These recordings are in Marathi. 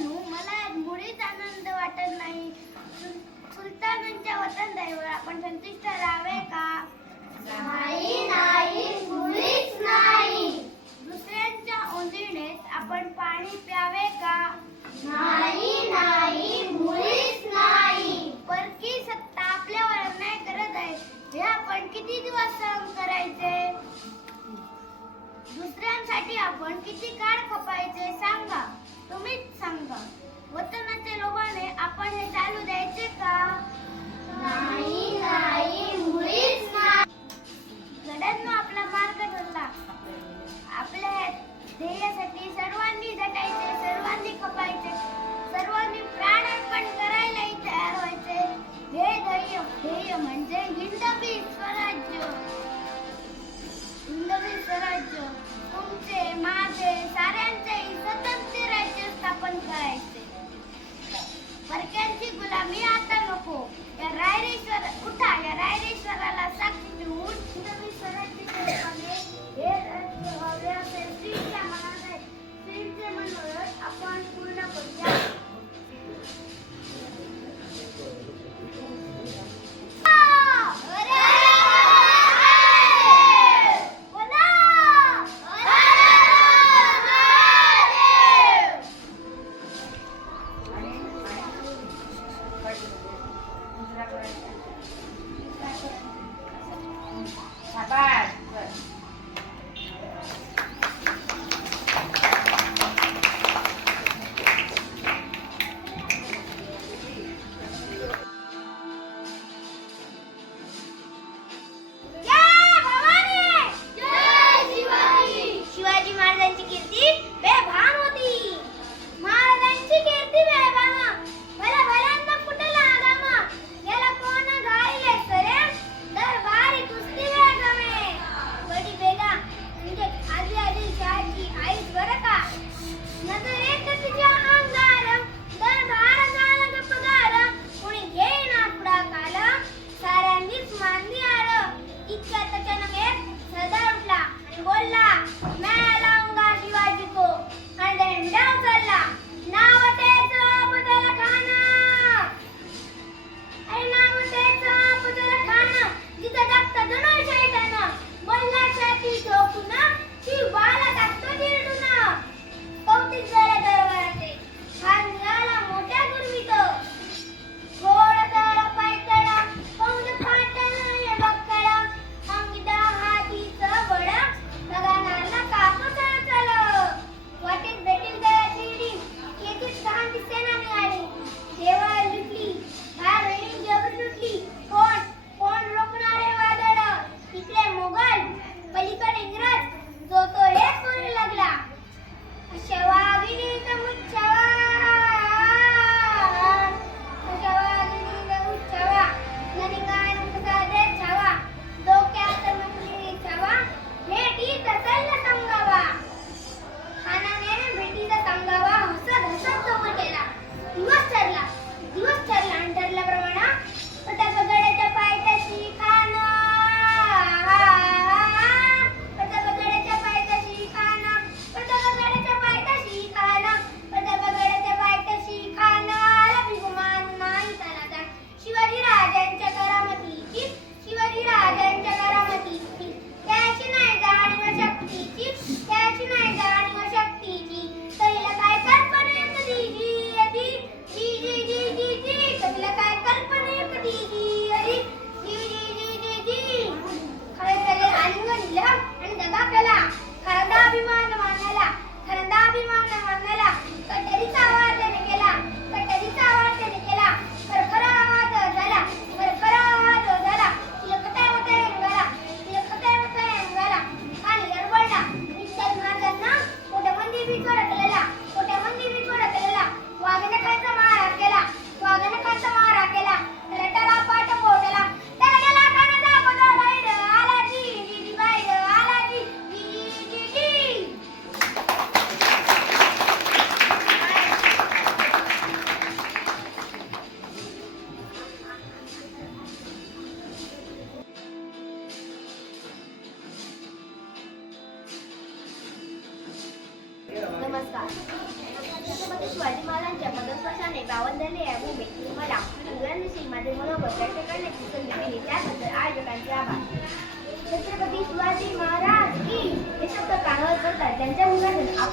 मित्रांनो मला मुळीच आनंद वाटत नाही. सुलतानांच्या वतन दैवर आपण संतुष्ट राहावे का? नाही नाही मुळीच नाही. दुसऱ्यांच्या ओंजीनेच आपण पाणी प्यावे का? नाही नाही मुळीच नाही. परकी सत्ता आपल्यावर अन्याय करत आहे. हे आपण किती दिवस सहन करायचे? दुसऱ्यांसाठी आपण किती काळ खपायचे सांगा. तुम्हीच सांगा. വരയ്ക്ക 拜拜。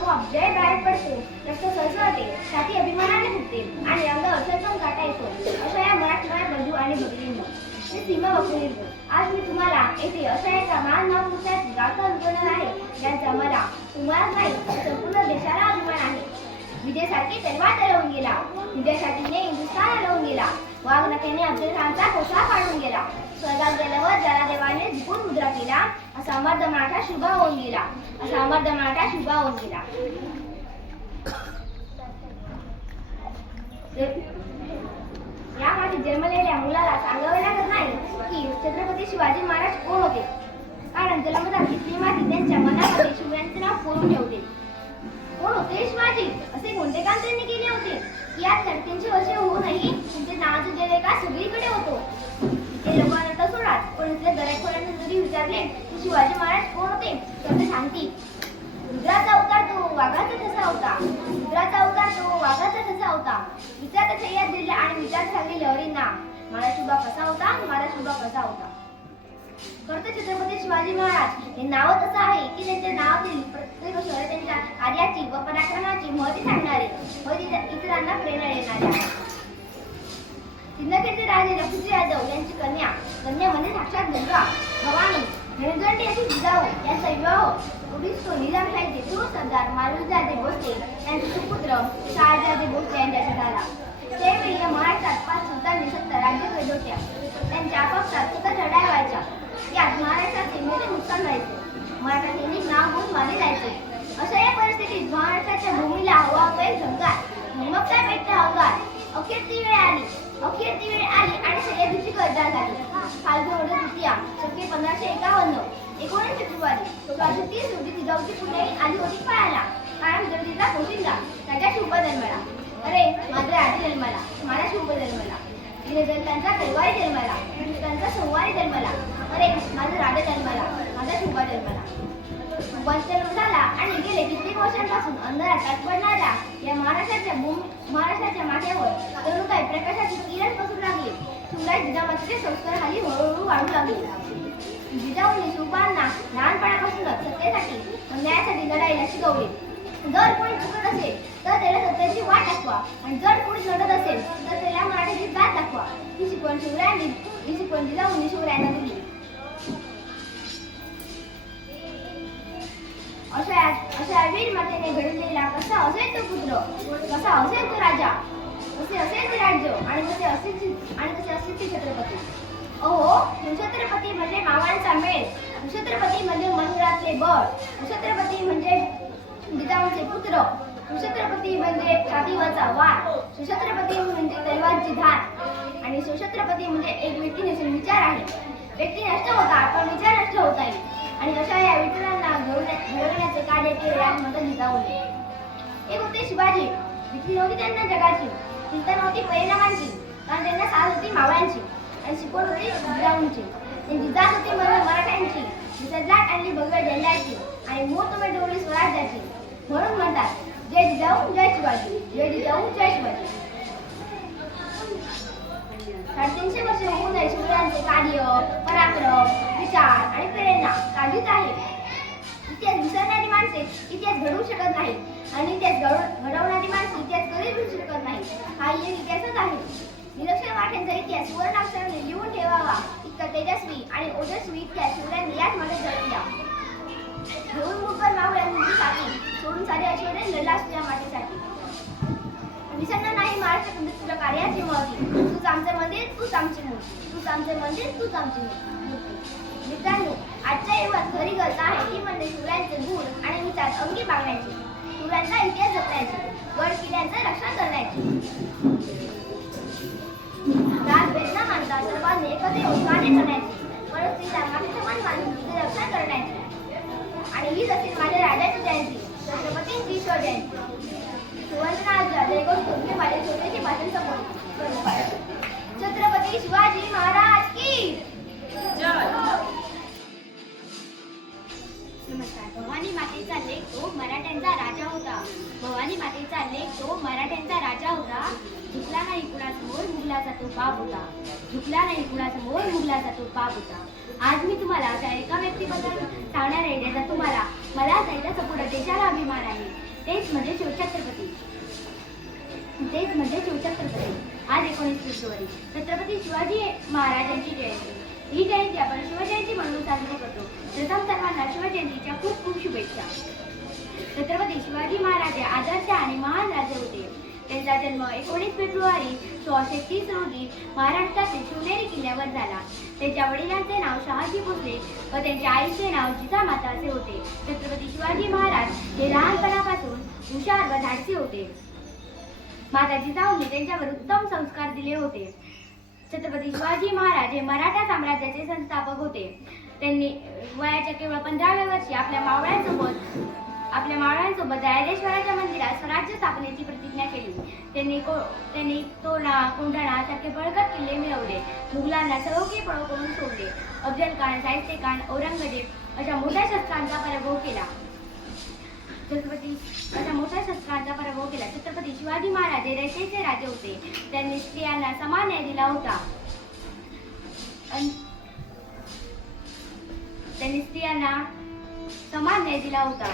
जय बाहेर पडतो. रक्त सळसळते. छाती अभिमानाने फुटते. आणि अंगावर सरकम काटा येतो. अशा या मराठवाड्या बंधू आणि भगिनींनो मी सीमा वकिलींनो आज मी तुम्हाला येथे अशा एका महान महापुरुषाची गाथा उतरणार आहे ज्यांचा मला तुम्हालाच नाही तर संपूर्ण देशाला अभिमान आहे. विजयसारखी तलवार हलवून गेला. विजयसाठीने हिंदुस्थान हरवून गेला. वाघनखेने अफजल खानचा कोसा फाडून गेला. स्वर्गात गेल्यावर जलादेवाने झुकून मुद्रा केला असा मर्द मराठा शुभा होऊन गेला. असा मर्द मराठा शुभा होऊन गेला. या माझी जन्मलेल्या मुलाला सांगावे लागत नाही की छत्रपती शिवाजी महाराज कोण होते? कारण जन्मदार तिथली माती त्यांच्या मनामध्ये शिवरायांचे नाव कोरून ठेवते? कोण होते शिवाजी? असे कोणते काम त्यांनी केले होते? की आज साडेतीनशे वर्षे होऊनही नावाचे जय का? सगळीकडे होतो. ते लोकांना तर पण इथल्या दरेखोरांना जरी विचारले की शिवाजी महाराज कोण होते? तर ते सांगतील रुद्राचा अवतार तो वाघाचा ठसा होता. रुद्राचा अवतार तो वाघाचा ठसा होता. विचार सह्याद दिले आणि विचार झाले लहरींना. माझा शुभा कसा होता माझा शुभा कसा होता? खरं छत्रपती शिवाजी महाराज. हे नाव तसं आहे की त्यांच्या नावातील प्रत्येक शहर त्यांच्या कार्याची व पराक्रमाची महती सांगणारे व इतरांना प्रेरणा देणारे आहे सिंदखेडचे राजे लखुजी यादव यांची कन्या. कन्या म्हणजे साक्षात गंगा भवानी धनुगंडी यांची जिजाऊ. यांचा विवाह उडीस तो निजामशाहीचे थोर सरदार मारुजादे भोसले यांचे सुपुत्र शाहजादे भोसले यांच्याशी झाला. त्यावेळी या महाराष्ट्रात पाच सुलतानी सत्ता राज्य करत होत्या त्यांच्या आपापसात सुद्धा लढाई व्हायच्या. यात महाराष्ट्राचे मोठे नुकसान व्हायचे. मराठा सैनिक नाव गुण मानले जायचे. अशा या परिस्थितीत महाराष्ट्राच्या भूमीला हवा पैल झंगार मग काय भेटते हंगार. अखेर ती वेळ आली. अखेर ती वेळ आली आणि सह्याद्रीची गर्दा झाली फाल्गुन तृतीया शके पंधराशे एकावन्न एकोणीस फेब्रुवारी सोळाशे तीस रोजी जिजाऊची पुण्याई आली होती पळायला कायम गर्दीचा पोशिंदा त्याच्या शुभ जन्मला अरे माझ्या आधी जन्माला माझा शुभ जन्मला त्यांचा तलवारी जन्मला त्यांचा सोमवारी जन्मला अरे माझा राजा जन्मला माझा शुभा जन्मला वंचन झाला आणि गेले कित्येक वर्षांपासून अंधारात पडणाऱ्या या महाराष्ट्राच्या भूमी महाराष्ट्राच्या माथ्यावर जणू काही प्रकाशाची किरण पसरू लागली. शिवराय जिजामाचे संस्कार खाली हळूहळू वाढू लागले. जिजाऊंनी शिवपांना लहानपणापासूनच सत्तेसाठी न्यायासाठी लढायला शिकवले. जर कोणी चुकत असेल तर त्याला सत्याची वाट दाखवा. आणि जर कोणी लढत असेल तर त्याला मराठीची जात दाखवा. ही शिकवण शिवरायांनी ही शिकवण जिजाऊंनी शिवरायांना दिली. अशा अशा वीर मातेने घडलेला कसा असेल तो पुत्र? कसा असेल तो राजा? कसे असेल ते राज्य? आणि कसे असेल आणि कसे असेल ते छत्रपती? अहो छत्रपती म्हणजे मावांचा मेळ छत्रपती म्हणजे मनमुरातले बळ छत्रपती म्हणजे जिजाऊंचे पुत्र शिवछत्रपती म्हणजे छातीवरचा वार शिवछत्रपती म्हणजे तलवारची धार आणि शिवछत्रपती म्हणजे एक व्यक्ती नसून विचार आहे. व्यक्ती नष्ट होता पण विचार नष्ट होता येईल आणि अशा या विचारांना घडवण्या- घडवण्याचे कार्य केले आज मदत एक होते शिवाजी भीती नव्हती त्यांना जगाची चिंता नव्हती परिणामांची कारण त्यांना साथ होती मावळ्यांची आणि शिकवण होती जिजाऊंची त्यांची जात होती म्हणून मराठ्यांची विसर्जाट आणली भगव्या झेंड्याची आणि मोठ डोळी स्वराज्याची म्हणून म्हणतात जय जिजाऊ जय शिवाजी जय जिजाऊ जय शिवाजी साडेतीनशे वर्ष होऊन आहे शिवरायांचे कार्य पराक्रम विचार आणि प्रेरणा काढीत आहे. इतिहास विसरणारी माणसे इतिहास घडवू शकत नाही आणि इतिहास घडवणारी माणसे इतिहास कधी घडू शकत नाही हा एक इतिहासच आहे. निरक्षर वाट्यांचा इतिहास सुवर्णाक्षराने लिहून ठेवावा. इतका तेजस्वी आणि ओजस्वी इतिहास शिवरायांनी याच मध्ये जळविला घेऊन मुकर मावळ्या मुलीसाठी सोडून सारे ऐश्वर्य लढला तुझ्या मातीसाठी. विसरणार नाही महाराष्ट्र तुझ्या कार्याची मावली तूच आमचं मंदिर तूच आमची मूर्ती. तूच आमचं मंदिर तूच आमची मूर्ती. मित्रांनो आजच्या युगात खरी गरज आहे ती म्हणजे शिवरायांचे गुण आणि विचार अंगी बागण्याची. शिवरायांचा इतिहास जपण्याची गड किल्ल्यांचे रक्षण करण्याची. रात वेदना मानता सर्वांनी एकत्र येऊन कार्य करण्याची. परिस्थितीला मातीचे मान मानून तिचे रक्षण करण्याची. आणि हीच असेल माझ्या राजाची जयंती छत्रपतींची ईश्वर जयंती सुवर्णराज जयगोष तुमचे माझ्या छोटेसे भाषण समोर मातेचा लेख तो मराठ्यांचा राजा होता. भवानी मातेचा लेख तो मराठ्यांचा राजा होता. झुकला नाही कुणासमोर मुगलाचा तो बाप होता. झुकला नाही कुणासमोर मुगलाचा तो बाप होता. आज मी तुम्हाला अशा एका व्यक्तीबद्दल सांगणार आहे ज्याचा तुम्हाला मला त्याच्या संपूर्ण देशाला अभिमान आहे. तेच म्हणजे शिवछत्रपती तेच म्हणजे शिवछत्रपती आज एकोणीस फेब्रुवारी. छत्रपती शिवाजी महाराजांची जयंती. ही जयंती आपण शिवजयंती म्हणून साजरी करतो. प्रथम सर्वांना शिवजयंतीच्या खूप खूप शुभेच्छा. छत्रपती शिवाजी महाराज आदर्श आणि महान राजे होते. त्यांचा जन्म एकोणीस फेब्रुवारी सोळाशे तीस रोजी महाराष्ट्रातील शिवनेरी किल्ल्यावर झाला. त्यांच्या वडिलांचे नाव शहाजी भोसले व त्यांच्या आईचे नाव जिजामाता असे होते. छत्रपती शिवाजी महाराज हे लहानपणापासून हुशार व धाडसी होते. माता जिजाऊंनी त्यांच्यावर उत्तम संस्कार दिले होते. छत्रपती शिवाजी महाराज हे मराठा साम्राज्याचे संस्थापक होते. त्यांनी वयाच्या केवळ पंधराव्या वर्षी आपल्या मावळ्यांसोबत आपल्या मावळ्यांसोबत दयालेश्वराच्या मंदिरात स्वराज्य स्थापनेची प्रतिज्ञा केली. त्यांनी को त्यांनी तोरणा कोंढाणा सारखे बळकट किल्ले मिळवले. मुघलांना सरोगी पळ करून सोडले. अफजल खान साहित्य खान औरंगजेब अशा मोठ्या शस्त्रांचा पराभव केला. छत्रपती अशा मोठ्या शस्त्रांचा पराभव केला. छत्रपती शिवाजी महाराज हे रयतेचे राजे होते. त्यांनी स्त्रियांना समान न्याय दिला होता. त्यांनी स्त्रियांना समान न्याय दिला होता.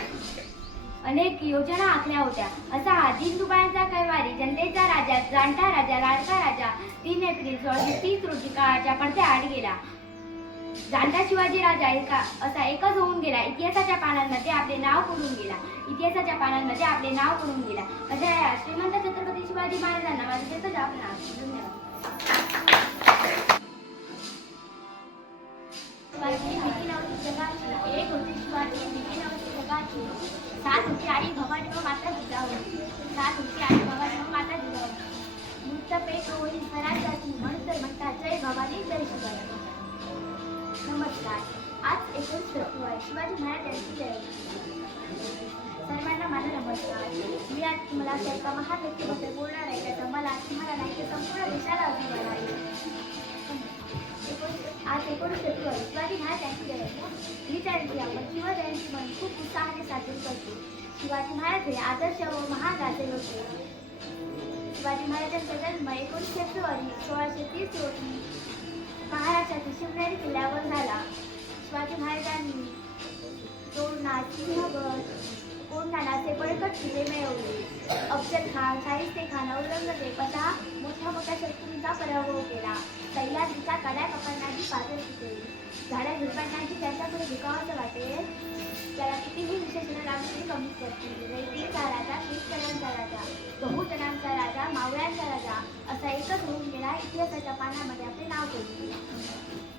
अनेक योजना आखल्या होत्या. असा हा दीनदुबळ्यांचा कैवारी जनतेचा राजा जाणता राजा लाडका राजा तीन एप्रिल सोळाशे तीस रोजी काळाच्या पडद्याआड गेला. जाणता शिवाजी राजा एका असा एकच होऊन गेला. इतिहासाच्या पानांमध्ये आपले नाव करून गेला. इतिहासाच्या पानांमध्ये आपले नाव करून गेला. अशा या श्रीमंत छत्रपती शिवाजी महाराजांना माझे शेतच आपला धन्यवाद. एकोणीस- आज एकोणीस फेब्रुवारी शिवाजी महाराजांची जयंती ही जयंती आपण शिवजयंती म्हणून खूप उत्साहाने साजरी करतो. शिवाजी महाराज हे आदर्श व महान राजे होते. शिवाजी महाराजांचा जन्म एकोणीस फेब्रुवारी सोळाशे तीस रोजी महाराष्ट्रातील शिवनेरी किल्ल्यावर झाला. शिवाजी महाराजांनी तोरणा सिंहगड कोंढाणाचे बळकट किल्ले मिळवले. अफजल खान साहित्य खान औरंगजेब अशा मोठ्या मोठ्या शत्रूंचा पराभव केला. सह्याद्रीच्या कड्या कपांनाची पातळ शिकवली झाड्या झुडपांनाची त्यांच्यापुढे झुकावाचं वाटेल. त्याला कितीही विशेषण लावून कमीच करतील रैतीचा राजा शेतकऱ्यांचा राजा बहुजनांचा राजा मावळ्यांचा राजा असा एकच होऊन गेला इतिहासाच्या पानामध्ये आपले नाव करू